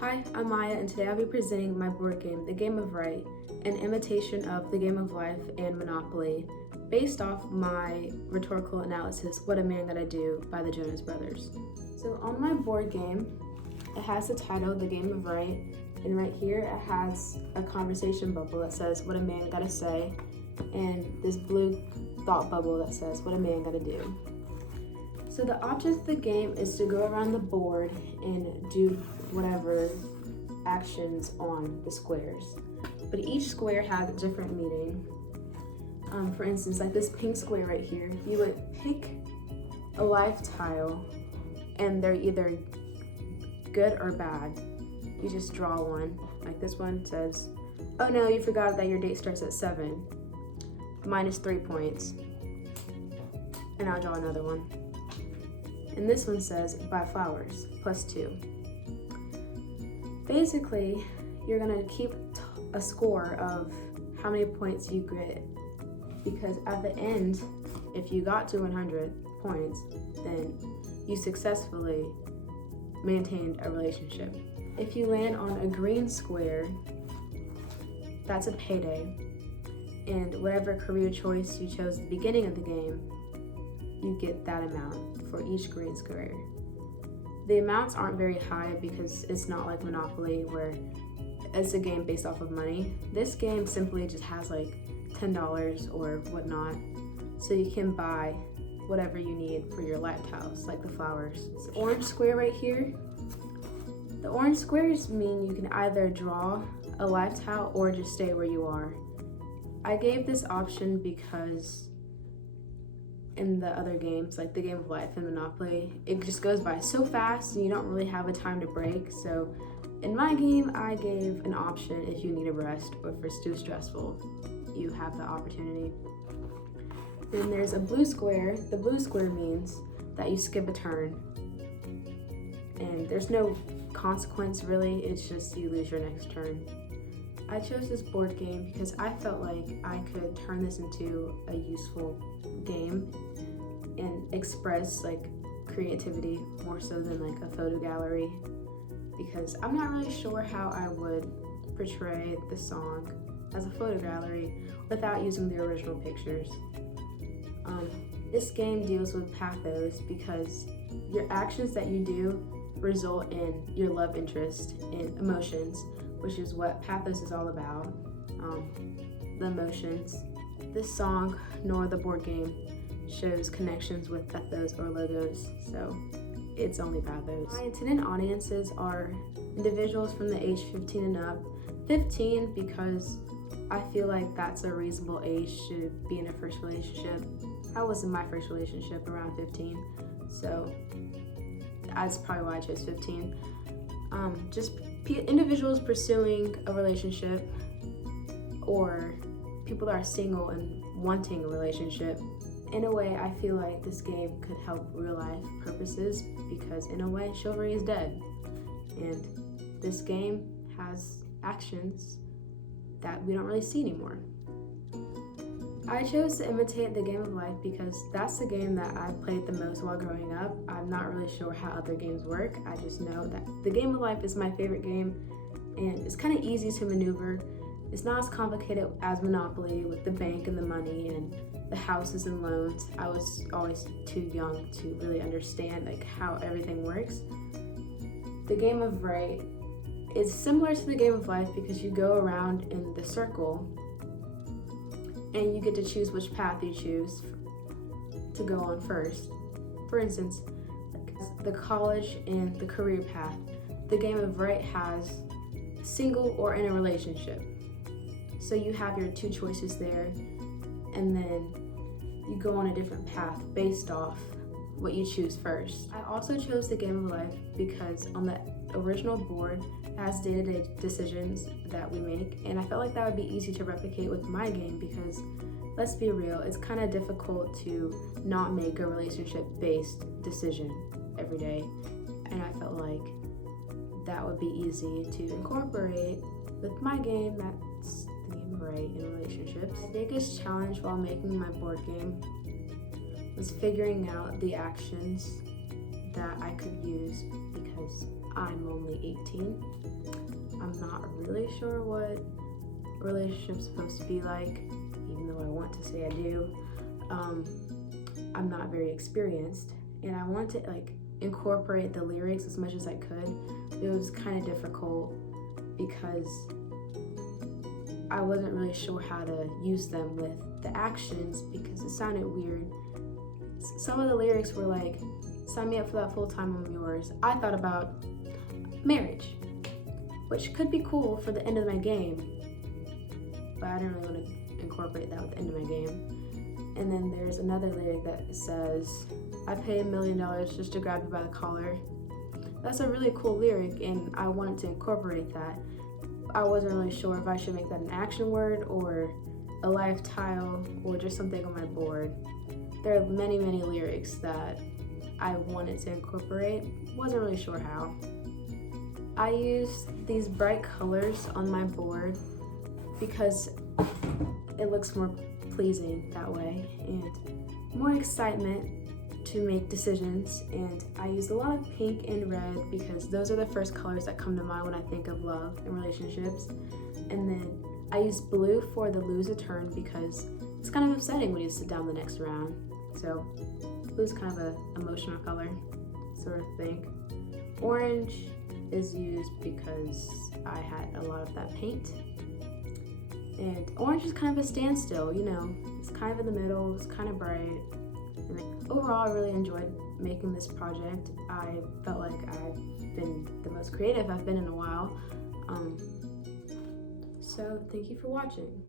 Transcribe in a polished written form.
Hi, I'm Maya, and today I'll be presenting my board game, The Game of Right, an imitation of The Game of Life and Monopoly, based off my rhetorical analysis, What a Man Gotta Do by the Jonas Brothers. So on my board game, it has the title, The Game of Right, and right here it has a conversation bubble that says, What a Man Gotta Say, and this blue thought bubble that says, What a Man Gotta Do. So the object of the game is to go around the board and do whatever actions on the squares. But each square has a different meaning. For instance, like this pink square right here, you would pick a life tile and they're either good or bad. You just draw one. Like this one says, oh no, you forgot that your date starts at 7, -3 points. And I'll draw another one. And this one says, buy flowers, +2. Basically, you're gonna keep a score of how many points you get, because at the end, if you got to 100 points, then you successfully maintained a relationship. If you land on a green square, that's a payday, and whatever career choice you chose at the beginning of the game, you get that amount for each green square. The amounts aren't very high because it's not like Monopoly where it's a game based off of money. This game simply just has like $10 or whatnot, so you can buy whatever you need for your life tiles, like the flowers. This orange square right here, the orange squares mean you can either draw a life tile or just stay where you are. I gave this option because in the other games, like the Game of Life and Monopoly, it just goes by so fast and you don't really have a time to break. So in my game, I gave an option if you need a rest or if it's too stressful, you have the opportunity. Then there's a blue square. The blue square means that you skip a turn. And there's no consequence really, it's just you lose your next turn. I chose this board game because I felt like I could turn this into a useful game and express like creativity more so than like a photo gallery, because I'm not really sure how I would portray the song as a photo gallery without using the original pictures. This game deals with pathos because your actions that you do result in your love interest and emotions, which is what pathos is all about, the emotions. This song nor the board game shows connections with ethos or logos, so it's only pathos. My intended audiences are individuals from the age 15 and up. 15 because I feel like that's a reasonable age to be in a first relationship. I was in my first relationship around 15, so that's probably why I chose 15. Just individuals pursuing a relationship or people that are single and wanting a relationship. In a way, I feel like this game could help real life purposes because in a way, chivalry is dead. And this game has actions that we don't really see anymore. I chose to imitate The Game of Life because that's the game that I played the most while growing up. I'm not really sure how other games work. I just know that The Game of Life is my favorite game and it's kind of easy to maneuver. It's not as complicated as Monopoly with the bank and the money and the houses and loans. I was always too young to really understand like how everything works. The Game of Right is similar to The Game of Life because you go around in the circle and you get to choose which path you choose to go on first. For instance, the college and the career path. The Game of Right has single or in a relationship. So you have your two choices there, and then you go on a different path based off what you choose first. I also chose The Game of Life because on the original board it has day-to-day decisions that we make, and I felt like that would be easy to replicate with my game because let's be real, it's kind of difficult to not make a relationship-based decision every day, and I felt like that would be easy to incorporate with my game. That's The Game of Right in relationships. My biggest challenge while making my board game was figuring out the actions that I could use because I'm only 18. I'm not really sure what a relationship's supposed to be like, even though I want to say I do. I'm not very experienced, and I want to incorporate the lyrics as much as I could. It was kind of difficult because I wasn't really sure how to use them with the actions because it sounded weird. Some of the lyrics were like, sign me up for that full time, I'm yours. I thought about marriage, which could be cool for the end of my game, but I didn't really want to incorporate that with the end of my game. And then there's another lyric that says, I pay $1 million just to grab you by the collar. That's a really cool lyric, and I wanted to incorporate that. I wasn't really sure if I should make that an action word or a life tile or just something on my board. There are many, many lyrics that I wanted to incorporate. Wasn't really sure how. I used these bright colors on my board because it looks more pleasing that way and more excitement to make decisions. And I used a lot of pink and red because those are the first colors that come to mind when I think of love and relationships. And then I used blue for the lose a turn because it's kind of upsetting when you sit down the next round. So blue's kind of an emotional color sort of thing. Orange is used because I had a lot of that paint. And orange is kind of a standstill, it's kind of in the middle, it's kind of bright. And overall, I really enjoyed making this project. I felt like I've been the most creative I've been in a while. So thank you for watching.